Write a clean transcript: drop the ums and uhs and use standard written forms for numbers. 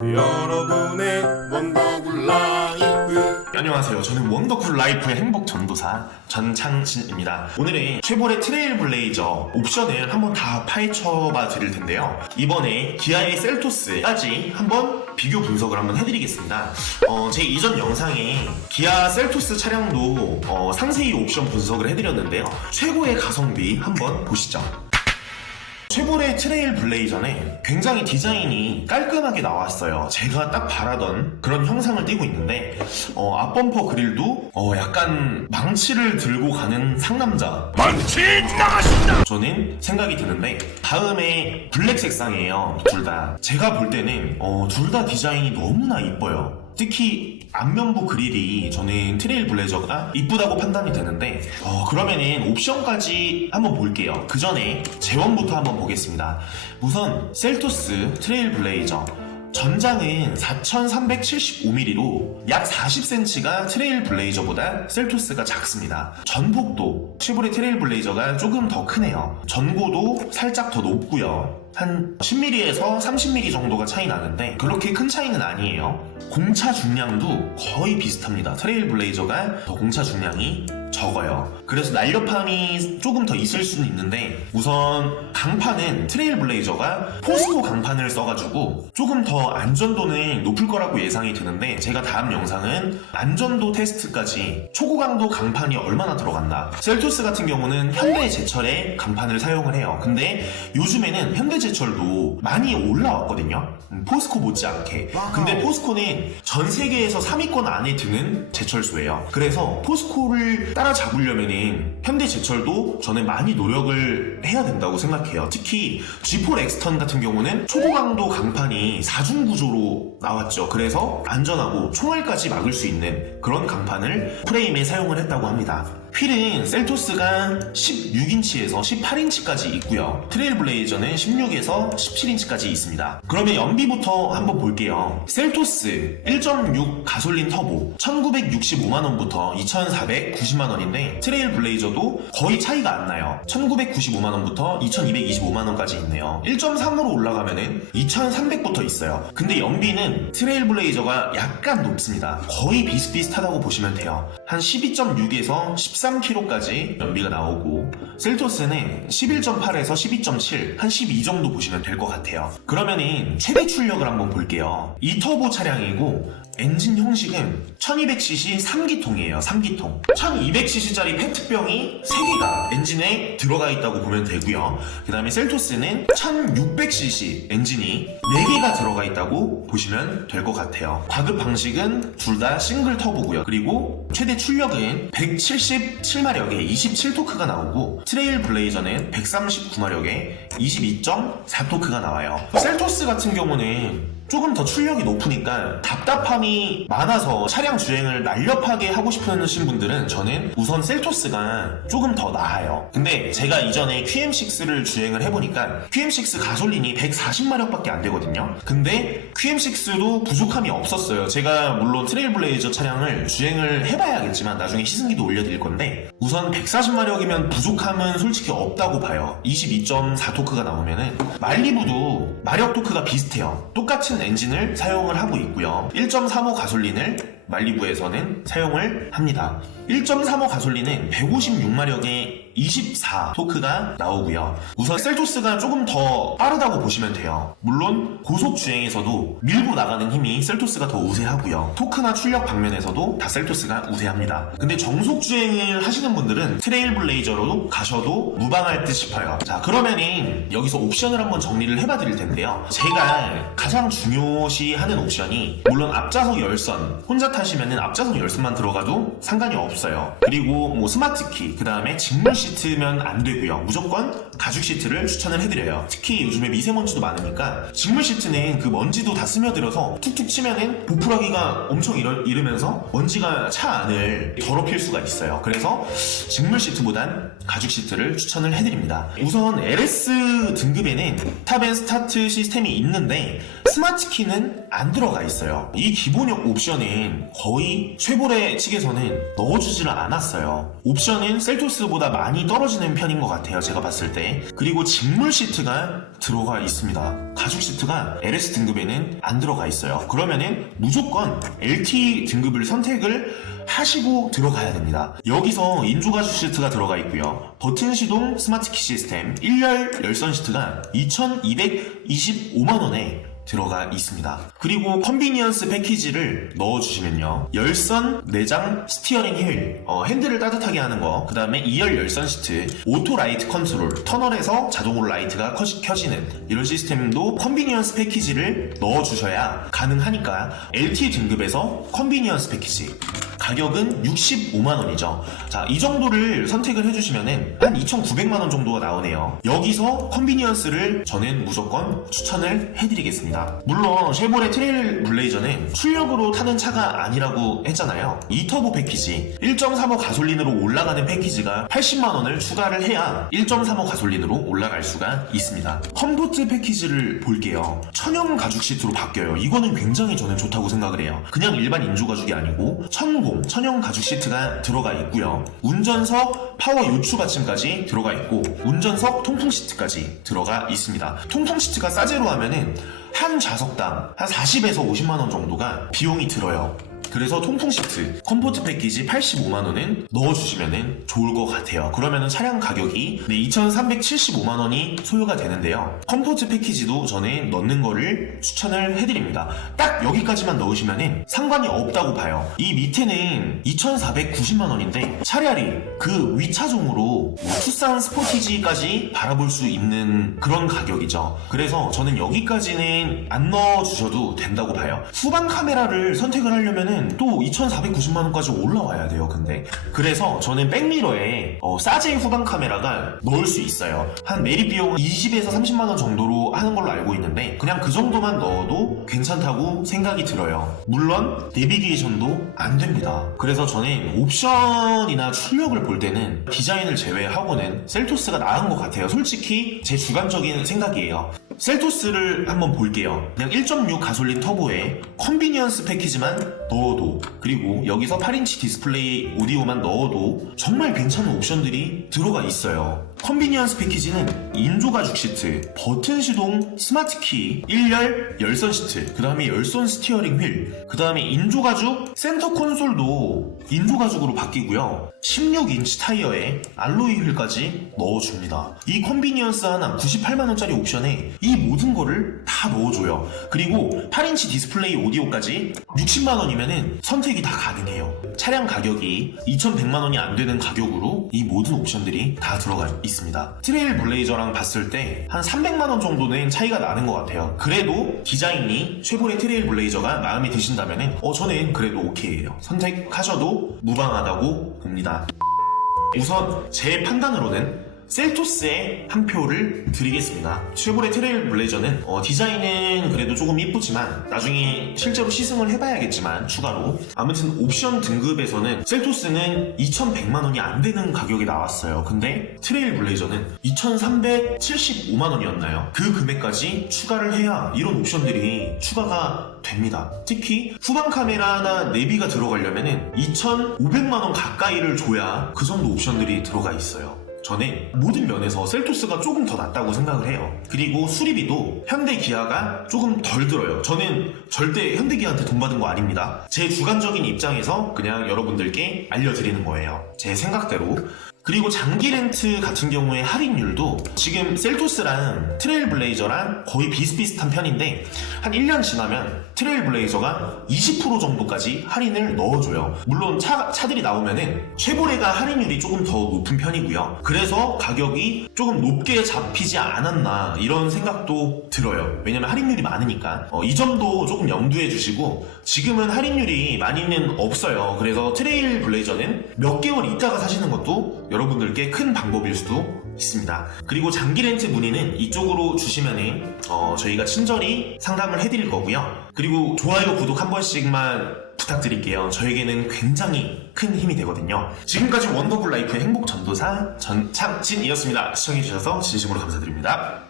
여러분의 원더풀 라이프. 안녕하세요. 저는 원더풀 라이프의 행복 전도사 전창진입니다. 오늘은 최볼의 트레일 블레이저 옵션을 한번 다 파헤쳐봐 드릴 텐데요. 이번에 기아의 셀토스까지 한번 비교 분석을 한번 해드리겠습니다. 제 이전 영상에 기아 셀토스 차량도 상세히 옵션 분석을 해드렸는데요. 최고의 가성비 한번 보시죠. 최볼의 트레일 블레이저는 굉장히 디자인이 깔끔하게 나왔어요. 제가 딱 바라던 그런 형상을 띠고 있는데 앞범퍼 그릴도 약간 망치를 들고 가는 상남자, 망치 나가신다. 저는 생각이 드는데, 다음에 블랙 색상이에요. 둘 다 제가 볼 때는 둘 다 디자인이 너무나 이뻐요. 특히 앞면부 그릴이 저는 트레일 블레이저가 이쁘다고 판단이 되는데, 그러면은 옵션까지 한번 볼게요. 그 전에 제원부터 한번 보겠습니다. 우선 셀토스 트레일 블레이저 전장은 4375mm로 약 40cm가 트레일 블레이저보다 셀토스가 작습니다. 전폭도 쉐보레 트레일 블레이저가 조금 더 크네요. 전고도 살짝 더 높고요. 한 10mm에서 30mm 정도가 차이 나는데 그렇게 큰 차이는 아니에요. 공차 중량도 거의 비슷합니다. 트레일 블레이저가 더 공차 중량이 적어요. 그래서 날렵함이 조금 더 있을 수는 있는데, 우선 강판은 트레일 블레이저가 포스코 강판을 써가지고 조금 더 안전도는 높을 거라고 예상이 드는데, 제가 다음 영상은 안전도 테스트까지 초고강도 강판이 얼마나 들어간다. 셀토스 같은 경우는 현대제철의 강판을 사용을 해요. 근데 요즘에는 현대제철도 많이 올라왔거든요. 포스코 못지않게. 근데 포스코는 전 세계에서 3위권 안에 드는 제철소예요. 그래서 포스코를 따라잡으려면은 현대제철도 저는 많이 노력을 해야 된다고 생각해요. 특히 G4 엑스턴 같은 경우는 초고강도 강판이 4중 구조로 나왔죠. 그래서 안전하고 총알까지 막을 수 있는 그런 강판을 프레임에 사용을 했다고 합니다. 휠은 셀토스가 16인치에서 18인치까지 있고요. 트레일 블레이저는 16에서 17인치까지 있습니다. 그러면 연비부터 한번 볼게요. 셀토스 1.6 가솔린 터보 1965만원부터 2490만원인데 트레일 블레이저도 거의 차이가 안 나요. 1995만원부터 2225만원까지 있네요. 1.3으로 올라가면은 2300부터 있어요. 근데 연비는 트레일 블레이저가 약간 높습니다. 거의 비슷비슷하다고 보시면 돼요. 한 12.6에서 13km까지 연비가 나오고, 셀토스는 11.8에서 12.7, 한 12 정도 보시면 될 것 같아요. 그러면은 최대 출력을 한번 볼게요. 2터보 차량이고 엔진 형식은 1200cc 3기통이에요. 3기통 1200cc짜리 페트병이 3개가 엔진에 들어가 있다고 보면 되고요. 그 다음에 셀토스는 1600cc 엔진이 4개가 들어가 있다고 보시면 될 것 같아요. 과급 방식은 둘 다 싱글 터보고요. 그리고 최대 출력은 177마력에 27토크가 나오고, 트레일 블레이저는 139마력에 22.4토크가 나와요. 셀토스 같은 경우는 조금 더 출력이 높으니까 답답함이 많아서 차량 주행을 날렵하게 하고 싶으신 분들은 저는 우선 셀토스가 조금 더 나아요. 근데 제가 이전에 QM6를 주행을 해보니까 QM6 가솔린이 140마력밖에 안 되거든요. 근데 QM6도 부족함이 없었어요. 제가 물론 트레일 블레이저 차량을 주행을 해봐야겠지만 나중에 시승기도 올려드릴 건데, 우선 140마력이면 부족함은 솔직히 없다고 봐요. 22.4토크가 나오면은 말리부도 마력 토크가 비슷해요. 똑같은 엔진을 사용을 하고 있고요. 1.35 가솔린을 말리부에서는 사용을 합니다. 1.35 가솔린은 156마력에 24토크가 나오고요. 우선 셀토스가 조금 더 빠르다고 보시면 돼요. 물론 고속 주행에서도 밀고 나가는 힘이 셀토스가 더 우세하고요. 토크나 출력 방면에서도 다 셀토스가 우세합니다. 근데 정속 주행을 하시는 분들은 트레일 블레이저로 가셔도 무방할 듯 싶어요. 자, 그러면은 여기서 옵션을 한번 정리를 해봐 드릴 텐데요. 제가 가장 중요시하는 옵션이, 물론 앞좌석 열선, 혼자 타시면은 앞좌석 열선만 들어가도 상관이 없어요. 그리고 뭐 스마트키, 그 다음에 직물 시트면 안 되고요. 무조건 가죽 시트를 추천을 해드려요. 특히 요즘에 미세먼지도 많으니까 직물 시트는 그 먼지도 다 스며들어서 툭툭 치면은 보풀하기가 엄청 이르면서 먼지가 차 안을 더럽힐 수가 있어요. 그래서 직물 시트보단 가죽 시트를 추천을 해드립니다. 우선 LS 등급에는 탑 앤 스타트 시스템이 있는데 스마트 키는 안 들어가 있어요. 이 기본형 옵션은 거의 쉐보레 측에서는 넣어주지를 않았어요. 옵션은 셀토스보다 많이 떨어지는 편인 것 같아요, 제가 봤을 때. 그리고 직물 시트가 들어가 있습니다. 가죽 시트가 LS 등급에는 안 들어가 있어요. 그러면은 무조건 LT 등급을 선택을 하시고 들어가야 됩니다. 여기서 인조가죽 시트가 들어가 있고요. 버튼 시동 스마트 키 시스템 1열 열선 시트가 2,225만원에 들어가 있습니다. 그리고 컨비니언스 패키지를 넣어주시면요, 열선, 내장, 스티어링 휠, 핸들을 따뜻하게 하는 거, 그 다음에 2열 열선 시트, 오토 라이트 컨트롤, 터널에서 자동으로 라이트가 켜지는 이런 시스템도 컨비니언스 패키지를 넣어주셔야 가능하니까 LT 등급에서 컨비니언스 패키지 가격은 65만원이죠. 자, 이 정도를 선택을 해주시면은 한 2,900만원 정도가 나오네요. 여기서 컨비니언스를 저는 무조건 추천을 해드리겠습니다. 물론 쉐보레 트레일 블레이저는 출력으로 타는 차가 아니라고 했잖아요. 2터보 패키지 1.35 가솔린으로 올라가는 패키지가 80만원을 추가를 해야 1.35 가솔린으로 올라갈 수가 있습니다. 컴포트 패키지를 볼게요. 천연 가죽 시트로 바뀌어요. 이거는 굉장히 저는 좋다고 생각을 해요. 그냥 일반 인조 가죽이 아니고 천연 가죽 시트가 들어가 있고요. 운전석 파워 요추 받침까지 들어가 있고, 운전석 통풍 시트까지 들어가 있습니다. 통풍 시트가 싸제로 하면은 한 좌석당 한 40에서 50만원 정도가 비용이 들어요. 그래서 통풍 시트 컴포트 패키지 85만원은 넣어주시면 좋을 것 같아요. 그러면은 차량 가격이 2,375만원이 소요가 되는데요. 컴포트 패키지도 저는 넣는 거를 추천을 해드립니다. 딱 여기까지만 넣으시면 상관이 없다고 봐요. 이 밑에는 2,490만원인데 차라리 그 위차종으로 투싼 스포티지까지 바라볼 수 있는 그런 가격이죠. 그래서 저는 여기까지는 안 넣어주셔도 된다고 봐요. 후방 카메라를 선택을 하려면은 또 2,490만원까지 올라와야 돼요. 근데 그래서 저는 백미러에 싸제 후방 카메라가 넣을 수 있어요. 한 매립 비용은 20에서 30만원 정도로 하는 걸로 알고 있는데 그냥 그 정도만 넣어도 괜찮다고 생각이 들어요. 물론 내비게이션도 안 됩니다. 그래서 저는 옵션이나 출력을 볼 때는 디자인을 제외하고는 셀토스가 나은 것 같아요. 솔직히 제 주관적인 생각이에요. 셀토스를 한번 볼게요. 그냥 1.6 가솔린 터보에 컨비니언스 패키지만 넣어도, 그리고 여기서 8인치 디스플레이 오디오만 넣어도 정말 괜찮은 옵션들이 들어가 있어요. 컨비니언스 패키지는 인조가죽 시트, 버튼 시동 스마트 키, 1열 열선 시트, 그 다음에 열선 스티어링 휠, 그 다음에 인조가죽 센터 콘솔도 인조가죽으로 바뀌고요. 16인치 타이어에 알로이 휠까지 넣어줍니다. 이 컨비니언스 하나 98만원짜리 옵션에 이 모든 거를 다 넣어줘요. 그리고 8인치 디스플레이 오디오까지 60만원이면은 선택이 다 가능해요. 차량 가격이 2,100만원이 안 되는 가격으로 이 모든 옵션들이 다 들어가 있습니다. 트레일 블레이저랑 봤을 때 한 300만원 정도는 차이가 나는 것 같아요. 그래도 디자인이 쉐보레 트레일 블레이저가 마음에 드신다면은 저는 그래도 오케이예요. 선택하셔도 무방하다고 봅니다. 우선 제 판단으로는 셀토스에 한 표를 드리겠습니다. 쉐보레 트레일 블레이저는 디자인은 그래도 조금 이쁘지만 나중에 실제로 시승을 해봐야겠지만 추가로 아무튼 옵션 등급에서는 셀토스는 2,100만원이 안 되는 가격이 나왔어요. 근데 트레일 블레이저는 2,375만원이었나요? 그 금액까지 추가를 해야 이런 옵션들이 추가가 됩니다. 특히 후방 카메라나 내비가 들어가려면은 2,500만원 가까이를 줘야 그 정도 옵션들이 들어가 있어요. 저는 모든 면에서 셀토스가 조금 더 낫다고 생각을 해요. 그리고 수리비도 현대 기아가 조금 덜 들어요. 저는 절대 현대 기아한테 돈 받은 거 아닙니다. 제 주관적인 입장에서 그냥 여러분들께 알려드리는 거예요. 제 생각대로. 그리고 장기 렌트 같은 경우에 할인율도 지금 셀토스랑 트레일 블레이저랑 거의 비슷비슷한 편인데 한 1년 지나면 트레일 블레이저가 20% 정도까지 할인을 넣어줘요. 물론 차들이 나오면은 쉐보레가 할인율이 조금 더 높은 편이고요. 그래서 가격이 조금 높게 잡히지 않았나 이런 생각도 들어요. 왜냐면 할인율이 많으니까. 이 점도 조금 염두해 주시고 지금은 할인율이 많이는 없어요. 그래서 트레일 블레이저는 몇 개월 있다가 사시는 것도 여러분들께 큰 방법일 수도 있습니다. 그리고 장기 렌트 문의는 이쪽으로 주시면은 저희가 친절히 상담을 해드릴 거고요. 그리고 좋아요, 구독 한 번씩만 부탁드릴게요. 저에게는 굉장히 큰 힘이 되거든요. 지금까지 원더풀 라이프의 행복 전도사 전창진이었습니다. 시청해주셔서 진심으로 감사드립니다.